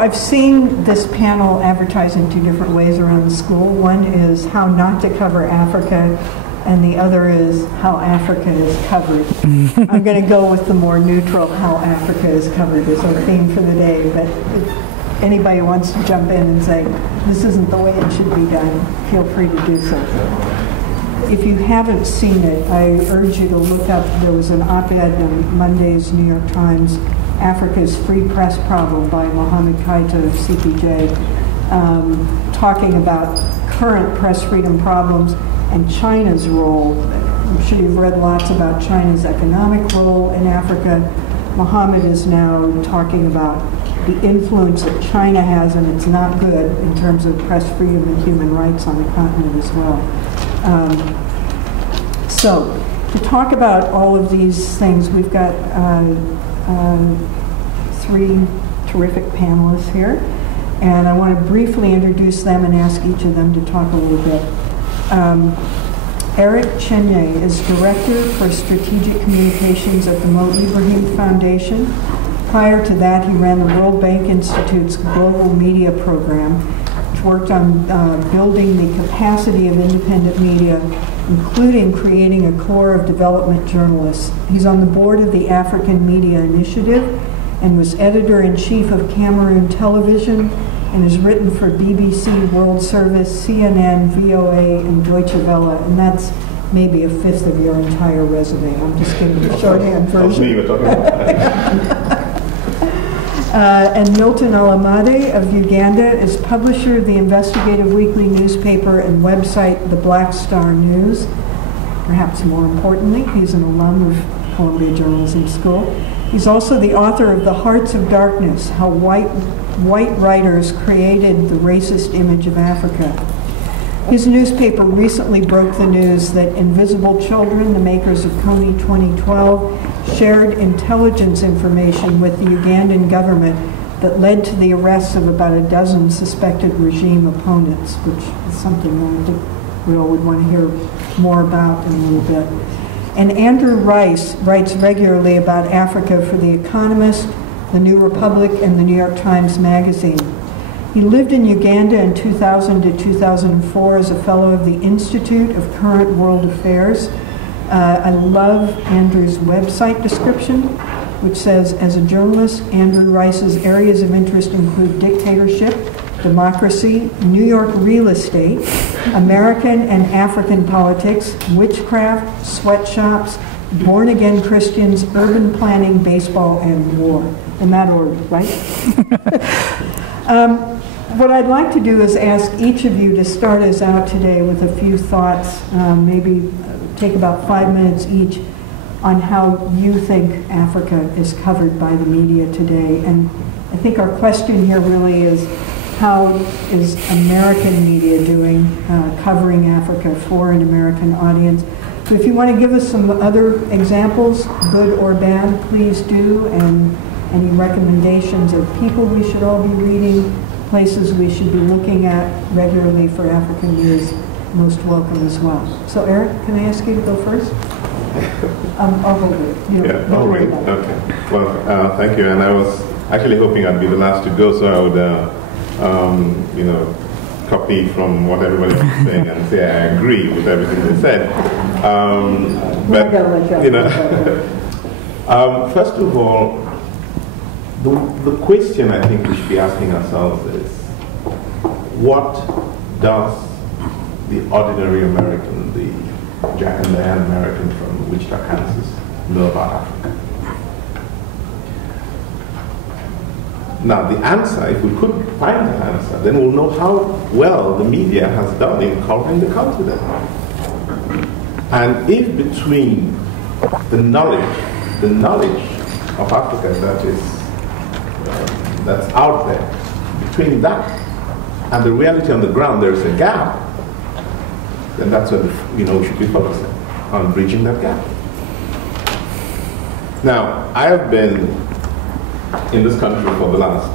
I've seen this panel advertised in two different ways around the school. One is how not to cover Africa, and the other is how Africa is covered. I'm going to go with the more neutral, how Africa is covered as our theme for the day, but if anybody wants to jump in and say, this isn't the way it should be done, feel free to do so. If you haven't seen it, I urge you to look up, there was an op-ed in Monday's New York Times, Africa's Free Press Problem by Mohammed Kaita of SPJ, talking about current press freedom problems and China's role. I'm sure you've read lots about China's economic role in Africa. Mohammed is now talking about the influence that China has, and it's not good in terms of press freedom and human rights on the continent as well. So, to talk about all of these things, we've got three terrific panelists here, and I want to briefly introduce them and ask each of them to talk a little bit. Eric Chinje is Director for Strategic Communications at the Mo Ibrahim Foundation. Prior to that, he ran the World Bank Institute's Global Media Program, which worked on building the capacity of independent media, including creating a corps of development journalists. He's on the board of the African Media Initiative and was editor-in-chief of Cameroon Television, and has written for BBC, World Service, CNN, VOA, and Deutsche Welle, and that's maybe a fifth of your entire resume. I'm just giving you a shorthand version. And Milton Allimadi of Uganda is publisher of the investigative weekly newspaper and website, The Black Star News. Perhaps more importantly, he's an alum of Columbia Journalism School. He's also the author of The Hearts of Darkness, How White Writers Created the Racist Image of Africa. His newspaper recently broke the news that Invisible Children, the makers of Kony 2012, shared intelligence information with the Ugandan government that led to the arrests of about a dozen suspected regime opponents, which is something I think we all would want to hear more about in a little bit. And Andrew Rice writes regularly about Africa for The Economist, The New Republic, and the New York Times Magazine. He lived in Uganda in 2000 to 2004 as a fellow of the Institute of Current World Affairs. I love Andrew's website description, which says, as a journalist, Andrew Rice's areas of interest include dictatorship, democracy, New York real estate, American and African politics, witchcraft, sweatshops, born-again Christians, urban planning, baseball, and war. In that order, right? What I'd like to do is ask each of you to start us out today with a few thoughts, maybe take about 5 minutes each, on how you think Africa is covered by the media today. And I think our question here really is, how is American media doing covering Africa for an American audience? So if you want to give us some other examples, good or bad, please do, and any recommendations of people we should all be reading, places we should be looking at regularly for African news, most welcome as well. So Eric, can I ask you to go first? I'll go with you. I'll wait. Okay. Well, thank you. And I was actually hoping I'd be the last to go, so I would, copy from what everybody was saying and say I agree with everything they said. First of all, the question I think we should be asking ourselves is, what does the ordinary American, the Jack and Diane American from Wichita, Kansas, know about Africa? Now, the answer, if we could find the answer, then we'll know how well the media has done in covering the continent. And if between the knowledge of Africa that is that's out there, between that and the reality on the ground, there is a gap, then that's what we should be focusing on, bridging that gap. Now, I have been in this country for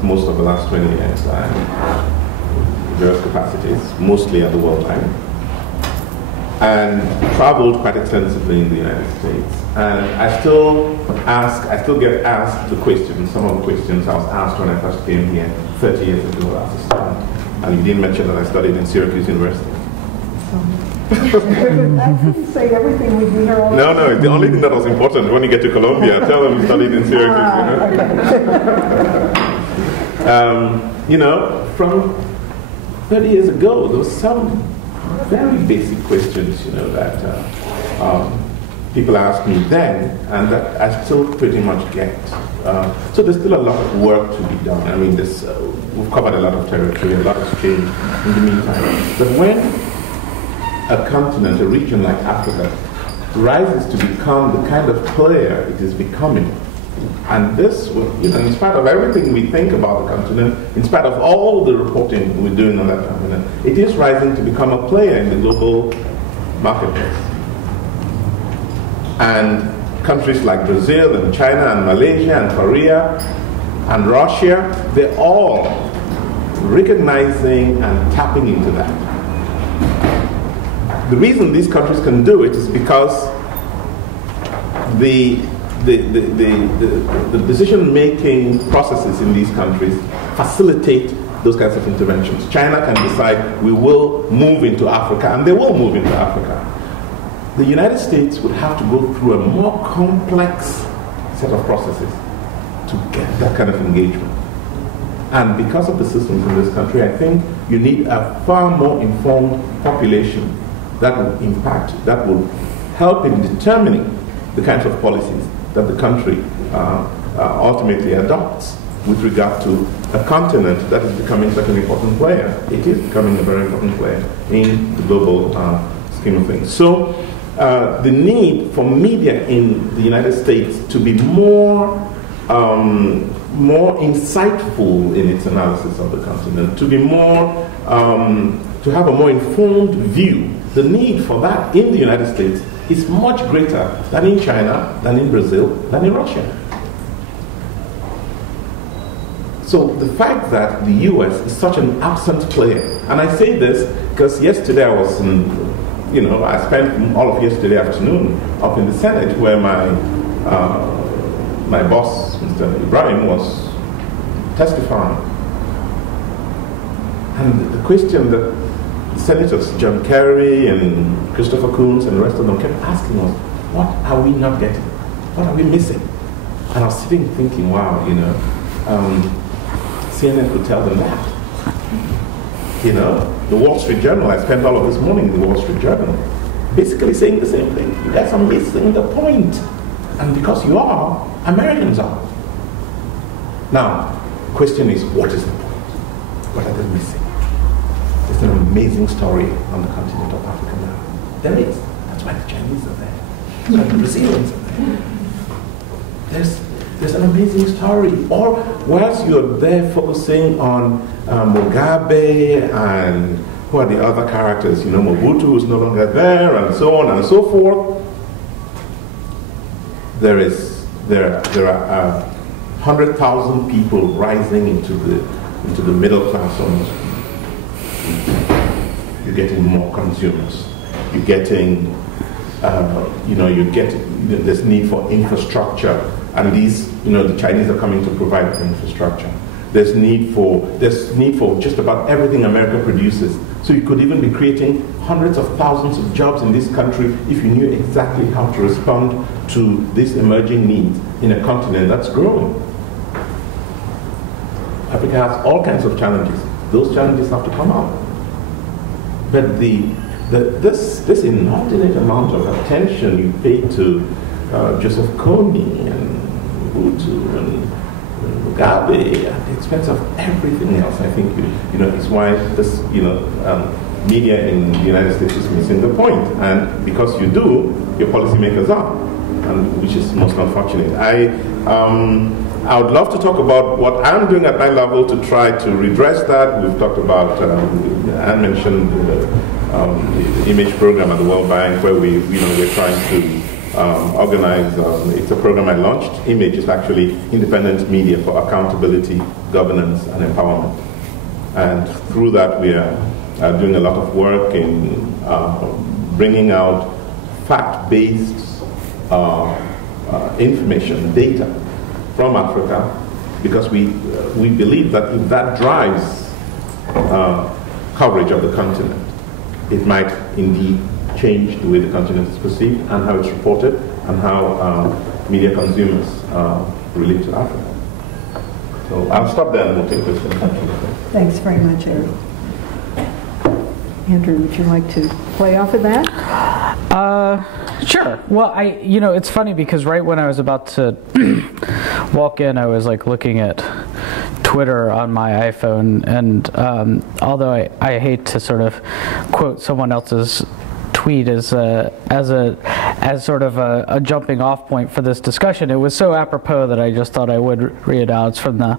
most of the last 20 years, in various capacities, mostly at the World Bank, and traveled quite extensively in the United States. And I still get asked the questions, some of the questions I was asked when I first came here. 30 years ago as a student. And you didn't mention that I studied in Syracuse University. I couldn't say everything we'd be here all No, the only thing that was important when you get to Columbia, tell them you studied in Syracuse. You know, from 30 years ago, there was some very basic questions, you know, that people asked me then, and that I still pretty much get. So there's still a lot of work to be done. I mean, we've covered a lot of territory, a lot has changed in the meantime. But when a continent, a region like Africa, rises to become the kind of player it is becoming, and this, you know, in spite of everything we think about the continent, in spite of all the reporting we're doing on that continent, it is rising to become a player in the global marketplace. And countries like Brazil and China and Malaysia and Korea and Russia, they're all recognizing and tapping into that. The reason these countries can do it is because the decision-making processes in these countries facilitate those kinds of interventions. China can decide we will move into Africa, and they will move into Africa. The United States would have to go through a more complex set of processes to get that kind of engagement. And because of the systems in this country, I think you need a far more informed population that will impact, that will help in determining the kinds of policies that the country ultimately adopts with regard to a continent that is becoming such an important player. It is becoming a very important player in the global scheme of things. So the need for media in the United States to be more insightful in its analysis of the continent, to be more, to have a more informed view. The need for that in the United States is much greater than in China, than in Brazil, than in Russia. So the fact that the US is such an absent player, and I say this because yesterday I was in, you know, I spent all of yesterday afternoon up in the Senate where my boss, Mr. Ibrahim, was testifying. And the question that Senators John Kerry and Christopher Coons and the rest of them kept asking us, what are we not getting? What are we missing? And I was sitting thinking, wow, you know, CNN could tell them that. You know, the Wall Street Journal, I spent all of this morning in the Wall Street Journal, basically saying the same thing. You guys are missing the point. And because you are, Americans are. Now, question is, what is the point? What are they missing? There's an amazing story on the continent of Africa now. There is. That's why the Chinese are there. That's why the Brazilians are there. There's an amazing story. Or whilst you're there focusing on Mugabe and who are the other characters, you know, Mobutu is no longer there, and so on and so forth, there are 100,000 people rising into the middle class almost. You're getting more consumers. You're getting, there's need for infrastructure, and these, you know, the Chinese are coming to provide the infrastructure. There's need for just about everything America produces. So you could even be creating hundreds of thousands of jobs in this country if you knew exactly how to respond to these emerging needs in a continent that's growing. Africa has all kinds of challenges. Those challenges have to come out. But this inordinate amount of attention you pay to Joseph Kony and Mobutu and Mugabe at the expense of everything else, I think you know is why this media in the United States is missing the point. And because you do, your policymakers are, and which is most unfortunate. I would love to talk about what I'm doing at my level to try to redress that. We've talked about, Anne mentioned the image program at the World Bank, where we're trying to organize, it's a program I launched. Image is actually independent media for accountability, governance, and empowerment. And through that, we are doing a lot of work in bringing out fact-based information, data from Africa because we believe that if that drives coverage of the continent, it might indeed change the way the continent is perceived and how it's reported and how media consumers relate to Africa. So I'll stop there and we'll take questions. Okay. Thanks very much, Eric. Andrew, would you like to play off of that? Sure. Well, it's funny because right when I was about to walk in, I was like looking at Twitter on my iPhone, and although I hate to sort of quote someone else's tweet as sort of a jumping off point for this discussion, it was so apropos that I just thought I would read it out. It's from the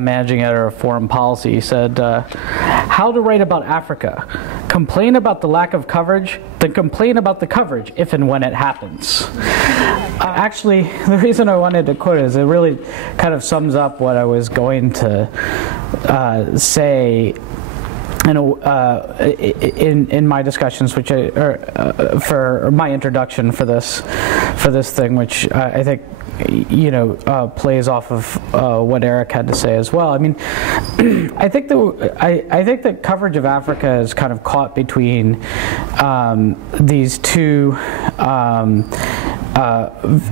managing editor of Foreign Policy. He said, "How to write about Africa? Complain about the lack of coverage, then complain about the coverage if and when it happens." Actually, the reason I wanted to quote it is it really kind of sums up what I was going to say in my discussions, which for my introduction for this thing, which I think plays off of what Eric had to say as well. I mean, I think that coverage of Africa is kind of caught between these two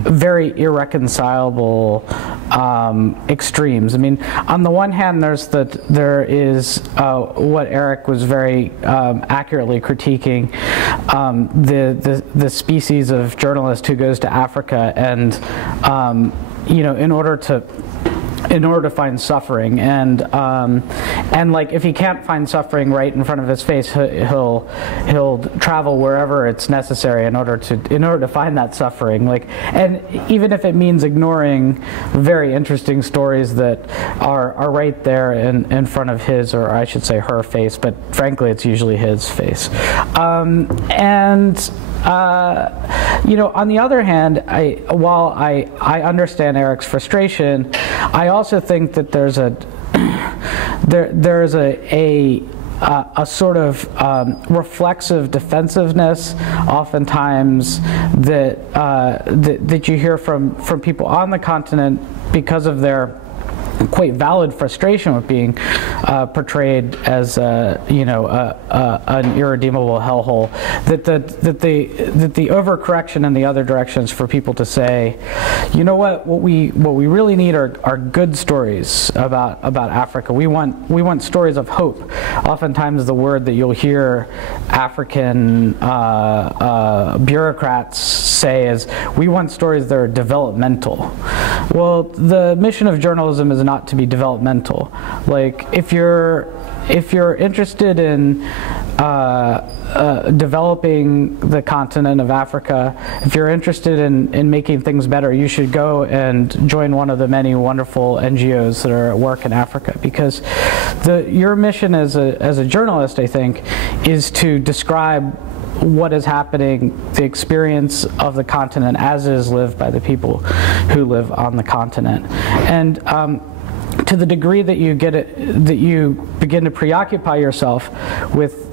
very irreconcilable extremes. I mean, on the one hand, there is what Eric was very accurately critiquing, the species of journalist who goes to Africa and in order to find suffering, and like if he can't find suffering right in front of his face, he'll travel wherever it's necessary in order to find that suffering. Like, and even if it means ignoring very interesting stories that are right there in front of his, or I should say her face, but frankly it's usually his face. On the other hand, while I understand Eric's frustration, I also think that there's a sort of reflexive defensiveness, oftentimes that you hear from people on the continent because of their quite valid frustration with being portrayed as an irredeemable hellhole. That the overcorrection in the other directions for people to say, you know what we really need are good stories about Africa. We want stories of hope. Oftentimes the word that you'll hear African bureaucrats say is, we want stories that are developmental. Well, the mission of journalism is not to be developmental. Like, if you're interested in developing the continent of Africa, if you're interested in making things better, you should go and join one of the many wonderful NGOs that are at work in Africa, because your mission as a journalist, I think, is to describe what is happening, the experience of the continent as it is lived by the people who live on the continent. And to the degree that you begin to preoccupy yourself with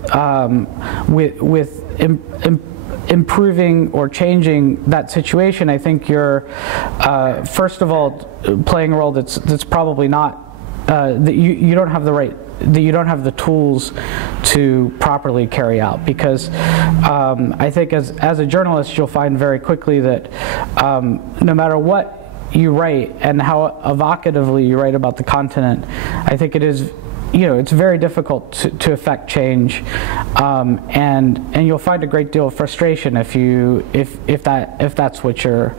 improving or changing that situation, I think you're first of all playing a role that's probably not that you don't have the right, that you don't have the tools to properly carry out, because I think as a journalist you'll find very quickly that no matter what you write and how evocatively you write about the continent, I think it is, it's very difficult to affect change, and you'll find a great deal of frustration if that's what your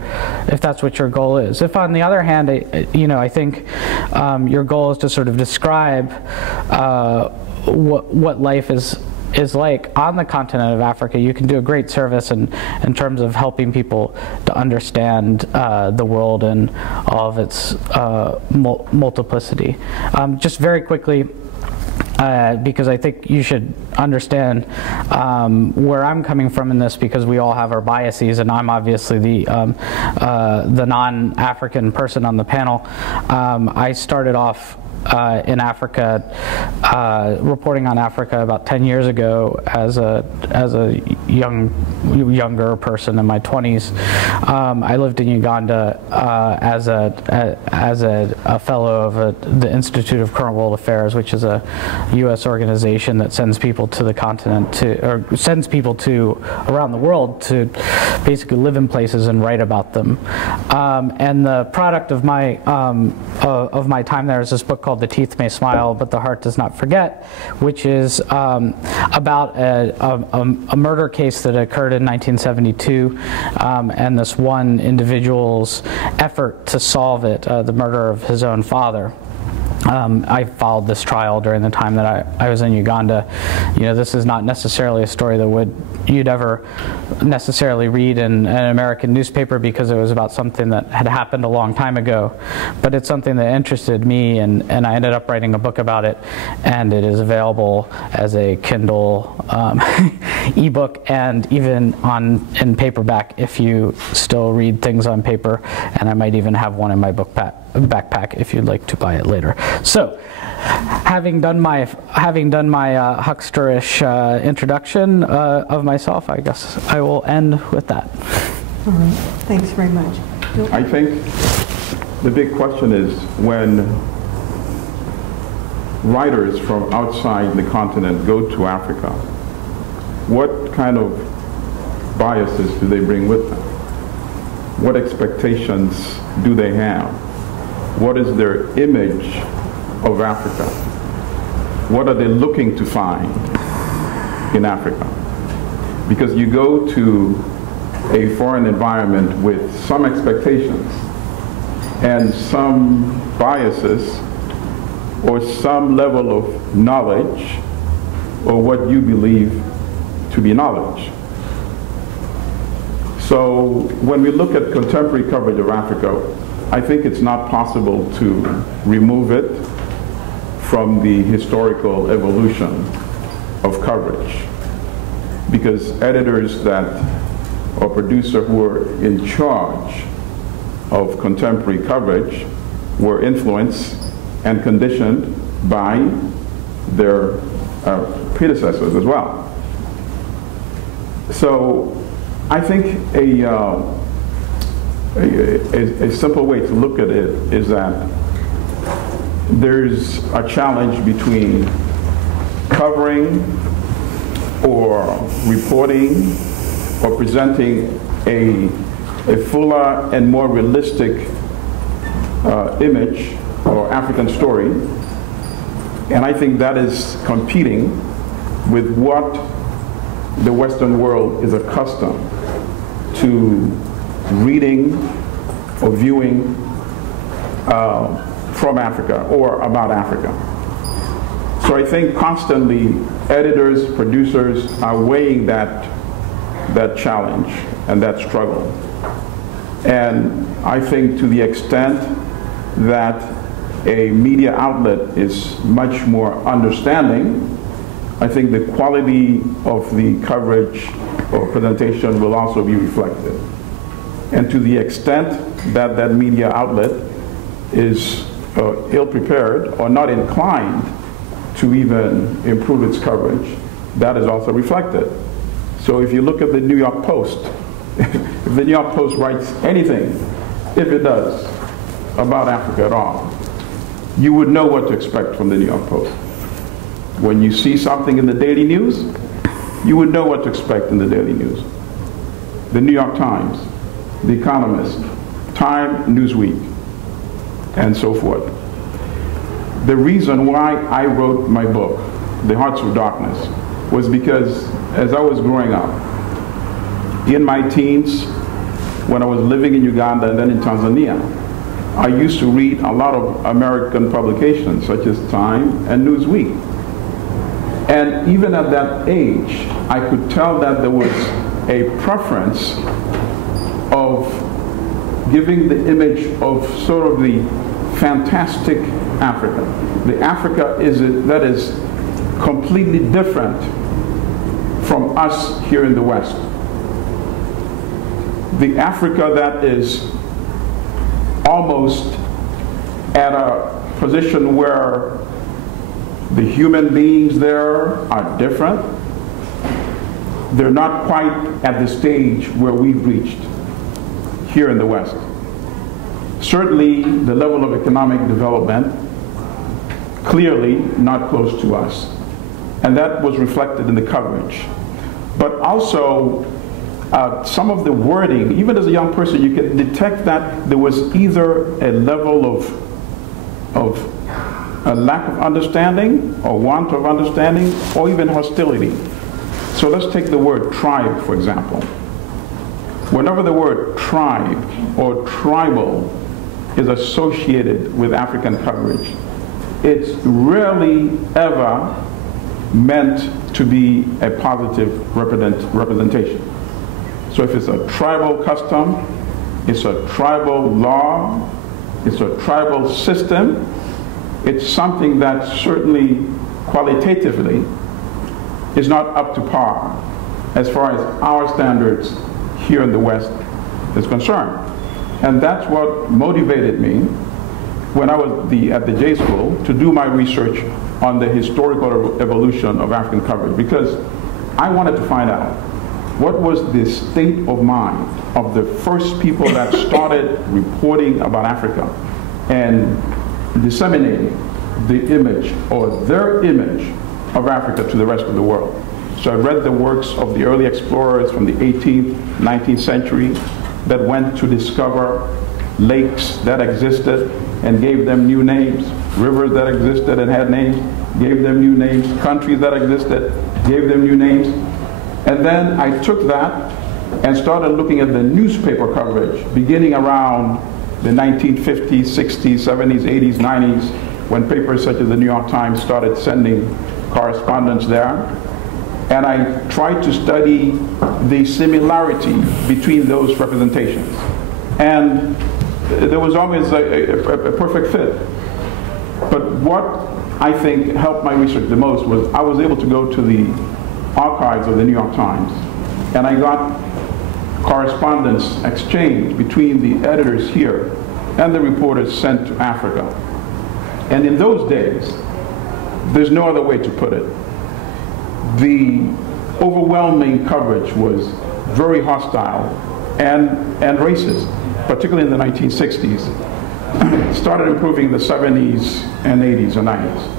goal is. If on the other hand, I think your goal is to sort of describe what life is like on the continent of Africa, you can do a great service in terms of helping people to understand the world and all of its multiplicity. Just very quickly, because I think you should understand where I'm coming from in this, because we all have our biases, and I'm obviously the non-African person on the panel. I started off in Africa, reporting on Africa about 10 years ago as a younger person in my 20s. I lived in Uganda as a fellow of the Institute of Current World Affairs, which is a U.S. organization that sends people to the continent or sends people to around the world to basically live in places and write about them. And the product of my time there is this book called The Teeth May Smile, but the Heart Does Not Forget, which is about a murder case that occurred in 1972, and this one individual's effort to solve it, the murder of his own father. I followed this trial during the time that I was in Uganda. You know, this is not necessarily a story that you'd ever necessarily read in an American newspaper because it was about something that had happened a long time ago. But it's something that interested me, and I ended up writing a book about it, and it is available as a Kindle ebook and even in paperback if you still read things on paper, and I might even have one in my backpack if you'd like to buy it later. So, having done my hucksterish introduction of myself, I guess I will end with that. All right. Thanks very much. I think the big question is when writers from outside the continent go to Africa, what kind of biases do they bring with them? What expectations do they have? What is their image of Africa? What are they looking to find in Africa? Because you go to a foreign environment with some expectations and some biases or some level of knowledge or what you believe to be knowledge. So when we look at contemporary coverage of Africa, I think it's not possible to remove it from the historical evolution of coverage, because editors or producers who were in charge of contemporary coverage were influenced and conditioned by their predecessors as well. So I think a simple way to look at it is that there's a challenge between covering or reporting or presenting a fuller and more realistic image or African story, and I think that is competing with what the Western world is accustomed to reading or viewing from Africa or about Africa. So I think constantly editors, producers are weighing that challenge and that struggle. And I think to the extent that a media outlet is much more understanding, I think the quality of the coverage or presentation will also be reflected. And to the extent that that media outlet is ill-prepared or not inclined to even improve its coverage, that is also reflected. So if you look at the New York Post, if the New York Post writes anything, if it does, about Africa at all, you would know what to expect from the New York Post. When you see something in the Daily News, you would know what to expect in the Daily News. The New York Times, The Economist, Time, Newsweek, and so forth. The reason why I wrote my book, The Hearts of Darkness, was because as I was growing up, in my teens, when I was living in Uganda and then in Tanzania, I used to read a lot of American publications such as Time and Newsweek. And even at that age, I could tell that there was a preference of giving the image of sort of the fantastic Africa. The Africa that is completely different from us here in the West. The Africa that is almost at a position where the human beings there are different. they're not quite at the stage where we've reached here in the West. Certainly, the level of economic development, clearly not close to us. And that was reflected in the coverage. But also, some of the wording, even as a young person, you can detect that there was either a level of a lack of understanding, or want of understanding, or even hostility. So let's take the word tribe, for example. Whenever the word tribe or tribal is associated with African coverage, it's rarely ever meant to be a positive representation. So if it's a tribal custom, it's a tribal law, it's a tribal system, it's something that certainly qualitatively is not up to par as far as our standards here in the West is concerned. And that's what motivated me when I was at the J School to do my research on the historical evolution of African coverage, because I wanted to find out what was the state of mind of the first people that started reporting about Africa and disseminating the image or their image of Africa to the rest of the world. So I read the works of the early explorers from the 18th, 19th century that went to discover lakes that existed and gave them new names, rivers that existed and had names, gave them new names, countries that existed, gave them new names. And then I took that and started looking at the newspaper coverage beginning around the 1950s, 60s, 70s, 80s, 90s, when papers such as the New York Times started sending correspondence there. And I tried to study the similarity between those representations. And there was always a perfect fit. But what I think helped my research the most was I was able to go to the archives of the New York Times, and I got correspondence exchange between the editors here and the reporters sent to Africa. And in those days, there's no other way to put it, the overwhelming coverage was very hostile and racist, particularly in the 1960s. It started improving in the 70s and 80s and 90s.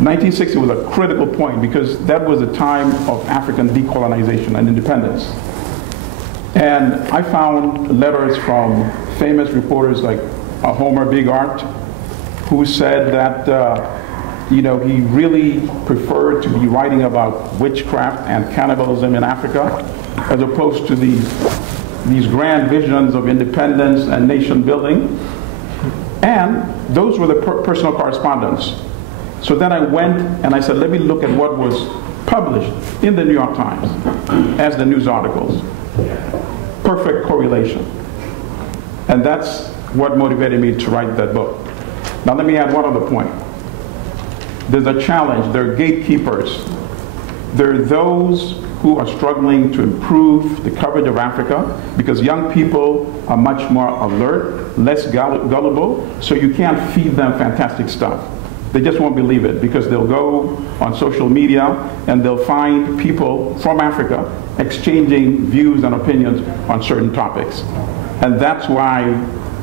1960 was a critical point because that was a time of African decolonization and independence. And I found letters from famous reporters like Homer Bigart, who said that he really preferred to be writing about witchcraft and cannibalism in Africa as opposed to these grand visions of independence and nation building. And those were the personal correspondence. So then I went and I said, let me look at what was published in the New York Times as the news articles. Perfect correlation. And that's what motivated me to write that book. Now let me add one other point. There's a challenge. There are gatekeepers. There are those who are struggling to improve the coverage of Africa because young people are much more alert, less gullible, so you can't feed them fantastic stuff. They just won't believe it because they'll go on social media and they'll find people from Africa exchanging views and opinions on certain topics. And that's why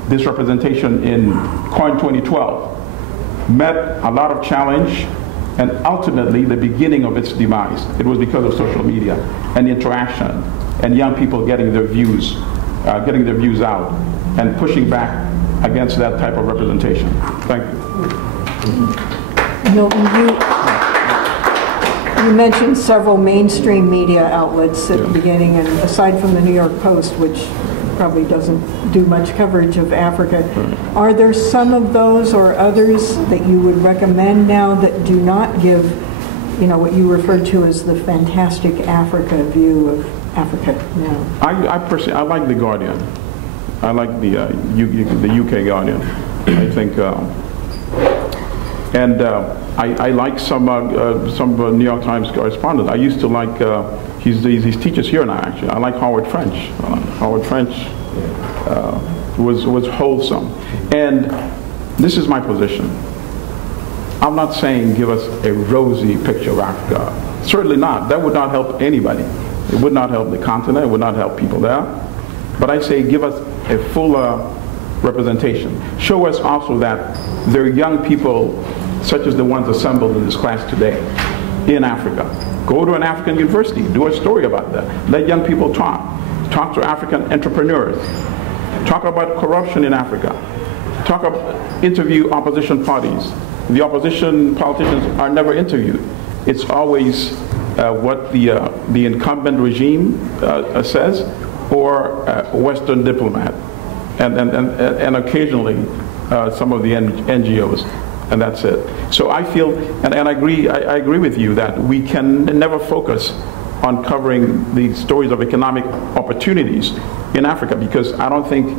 this representation in Kony 2012 met a lot of challenge and ultimately the beginning of its demise. It was because of social media and interaction and young people getting their views out and pushing back against that type of representation. Thank you. Milton, you mentioned several mainstream media outlets at the beginning, and aside from the New York Post, which probably doesn't do much coverage of Africa, are there some of those or others that you would recommend now that do not give, what you refer to as the fantastic Africa view of Africa now? I personally, I like The Guardian. I like the UK Guardian. I think. I like some New York Times correspondents. I used to like, he's teaches here now actually. I like Howard French. Howard French was wholesome. And this is my position. I'm not saying give us a rosy picture of Africa. Certainly not. That would not help anybody. It would not help the continent. It would not help people there. But I say give us a fuller representation. Show us also that there are young people such as the ones assembled in this class today in Africa. Go to an African university. Do a story about that. Let young people talk. Talk to African entrepreneurs. Talk about corruption in Africa. Interview opposition parties. The opposition politicians are never interviewed. It's always what the incumbent regime says, or a Western diplomat, and occasionally some of the NGOs, and that's it. So I feel, and I agree with you that we can never focus on covering the stories of economic opportunities in Africa, because I don't think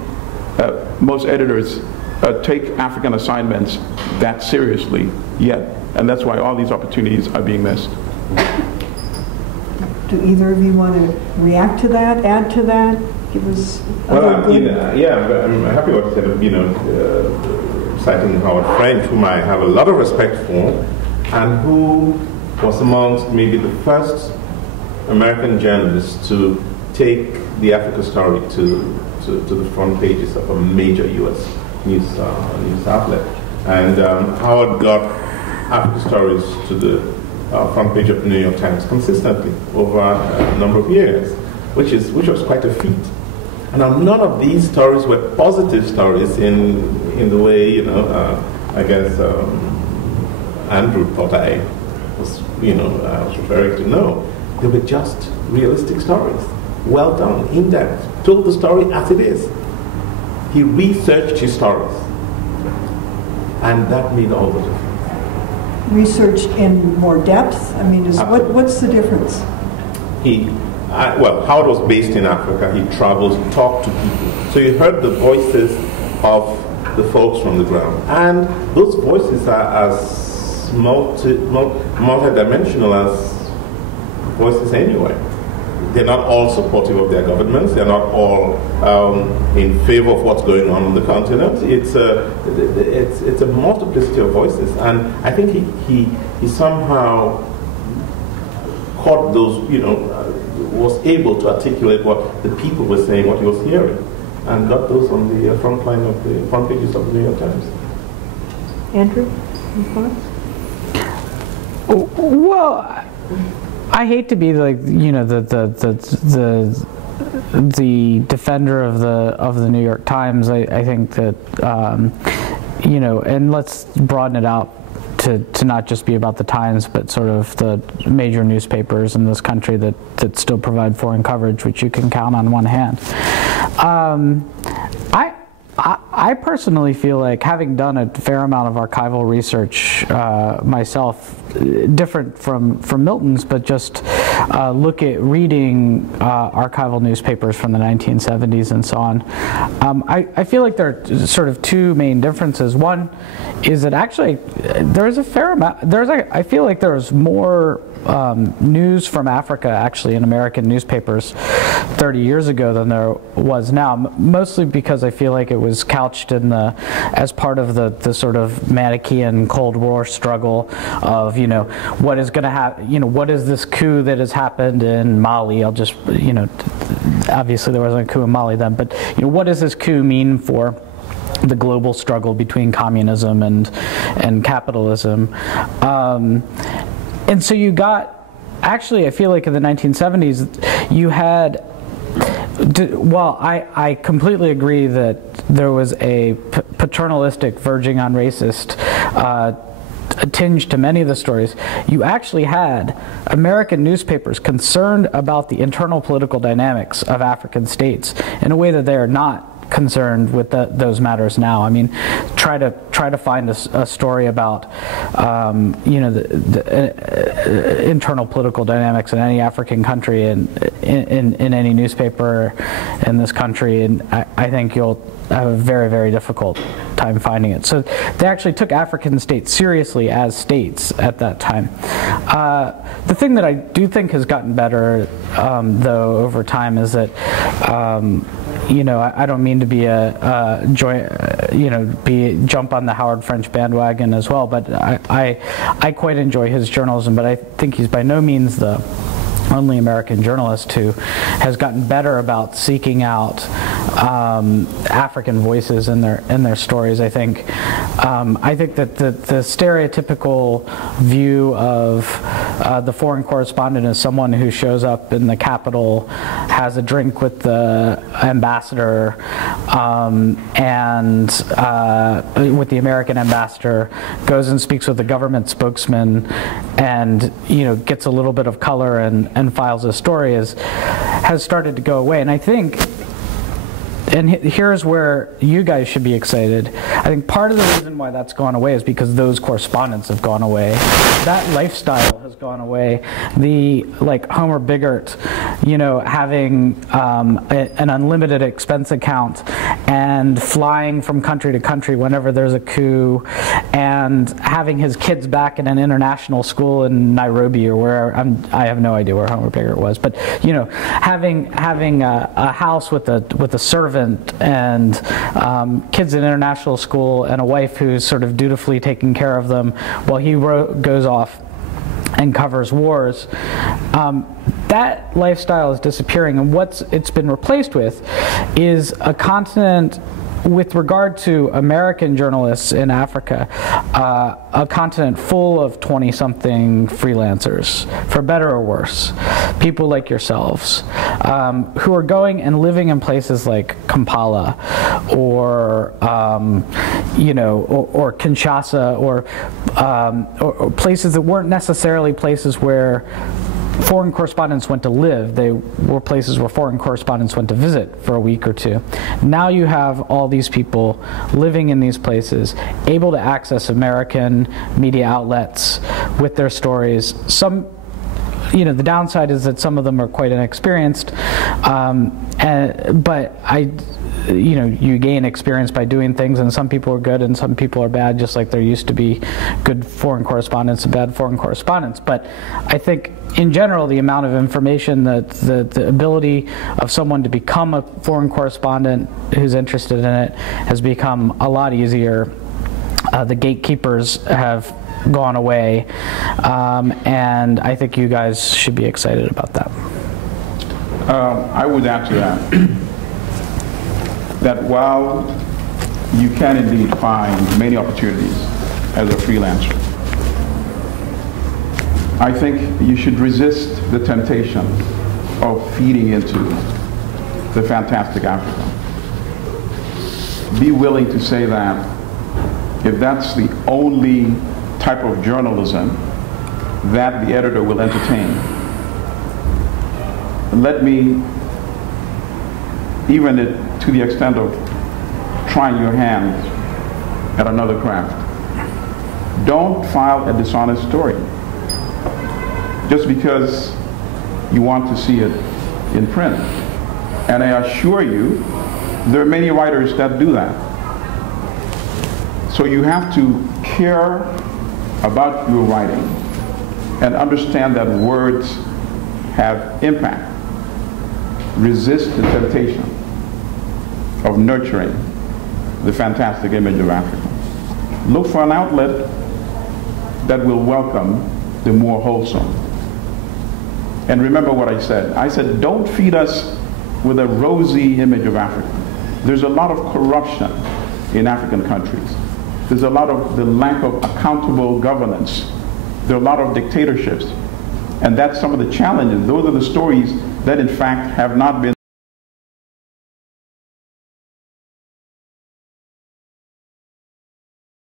most editors take African assignments that seriously yet, and that's why all these opportunities are being missed. Do either of you want to react to that, add to that, give us? I'm happy what you said, citing Howard French, whom I have a lot of respect for, and who was amongst maybe the first American journalists to take the Africa story to the front pages of a major U.S. news outlet. And Howard got Africa stories to the front page of the New York Times consistently over a number of years, which was quite a feat. And none of these stories were positive stories in the way I guess Andrew thought I was referring to. No, they were just realistic stories, well done, in depth, told the story as it is. He researched his stories, and that made all the difference. Research in more depth? I mean, what's the difference? Howard was based in Africa. He traveled, talked to people. So you heard the voices of the folks from the ground. And those voices are as multi-dimensional as voices anyway. They're not all supportive of their governments. They're not all in favor of what's going on the continent. It's a multiplicity of voices, and I think he somehow caught those, was able to articulate what the people were saying, what he was hearing, and got those on the front line of the front pages of the New York Times. Andrew, your thoughts? Well, I hate to be like the defender of the New York Times. I think that and let's broaden it out to not just be about the Times, but sort of the major newspapers in this country that still provide foreign coverage, which you can count on one hand. I personally feel like, having done a fair amount of archival research myself, different from Milton's, but just reading archival newspapers from the 1970s and so on, I feel like there are sort of two main differences. One is that actually there's a fair amount, I feel like there's more news from Africa actually in American newspapers 30 years ago than there was now, mostly because I feel like it was couched in as part of the sort of Manichaean Cold War struggle of, what is going to happen, what is this coup that has happened in Mali? I'll just, obviously there wasn't a coup in Mali then, but what does this coup mean for the global struggle between communism and capitalism? And so you got, actually, I feel like in the 1970s, you had, well, I completely agree that there was a paternalistic, verging on racist tinge to many of the stories. You actually had American newspapers concerned about the internal political dynamics of African states in a way that they are not concerned with those matters now. I mean, try to find a story about the internal political dynamics in any African country in any newspaper in this country, and I think you'll have a very, very difficult time finding it. So they actually took African states seriously as states at that time. The thing that I do think has gotten better, though, over time is that I don't mean to be jump on the Howard French bandwagon as well, but I quite enjoy his journalism, but I think he's by no means the only American journalist who has gotten better about seeking out African voices in their stories. I think that the stereotypical view of the foreign correspondent as someone who shows up in the Capitol, has a drink with the ambassador, and with the American ambassador, goes and speaks with the government spokesman, and gets a little bit of color and files a story, has started to go away. And I think, and here's where you guys should be excited, I think part of the reason why that's gone away is because those correspondents have gone away. That lifestyle has gone away. The, like, Homer Biggert, having an unlimited expense account and flying from country to country whenever there's a coup, and having his kids back in an international school in Nairobi or where I have no idea where Homer Biggert was, but having a house with a servant and kids in international school and a wife who's sort of dutifully taking care of them while he goes off and covers wars. That lifestyle is disappearing, and what it's been replaced with is a continent, with regard to American journalists in Africa, a continent full of 20-something freelancers, for better or worse, people like yourselves, who are going and living in places like Kampala, or or Kinshasa, or places that weren't necessarily places where foreign correspondents went to live. They were places where foreign correspondents went to visit for a week or two. Now you have all these people living in these places, able to access American media outlets with their stories. Some, the downside is that some of them are quite inexperienced, but you gain experience by doing things, and some people are good and some people are bad, just like there used to be good foreign correspondents and bad foreign correspondents. But I think in general, the amount of information, the ability of someone to become a foreign correspondent who's interested in it has become a lot easier. The gatekeepers have gone away, and I think you guys should be excited about that. I would add to that while you can indeed find many opportunities as a freelancer, I think you should resist the temptation of feeding into the fantastic Africa. Be willing to say that if that's the only type of journalism that the editor will entertain, let me, even to the extent of trying your hand at another craft, don't file a dishonest story just because you want to see it in print. And I assure you, there are many writers that do that. So you have to care about your writing and understand that words have impact. Resist the temptation of nurturing the fantastic image of Africa. Look for an outlet that will welcome the more wholesome. And remember what I said. I said, don't feed us with a rosy image of Africa. There's a lot of corruption in African countries. There's a lot of the lack of accountable governance. There are a lot of dictatorships. And that's some of the challenges. Those are the stories that in fact have not been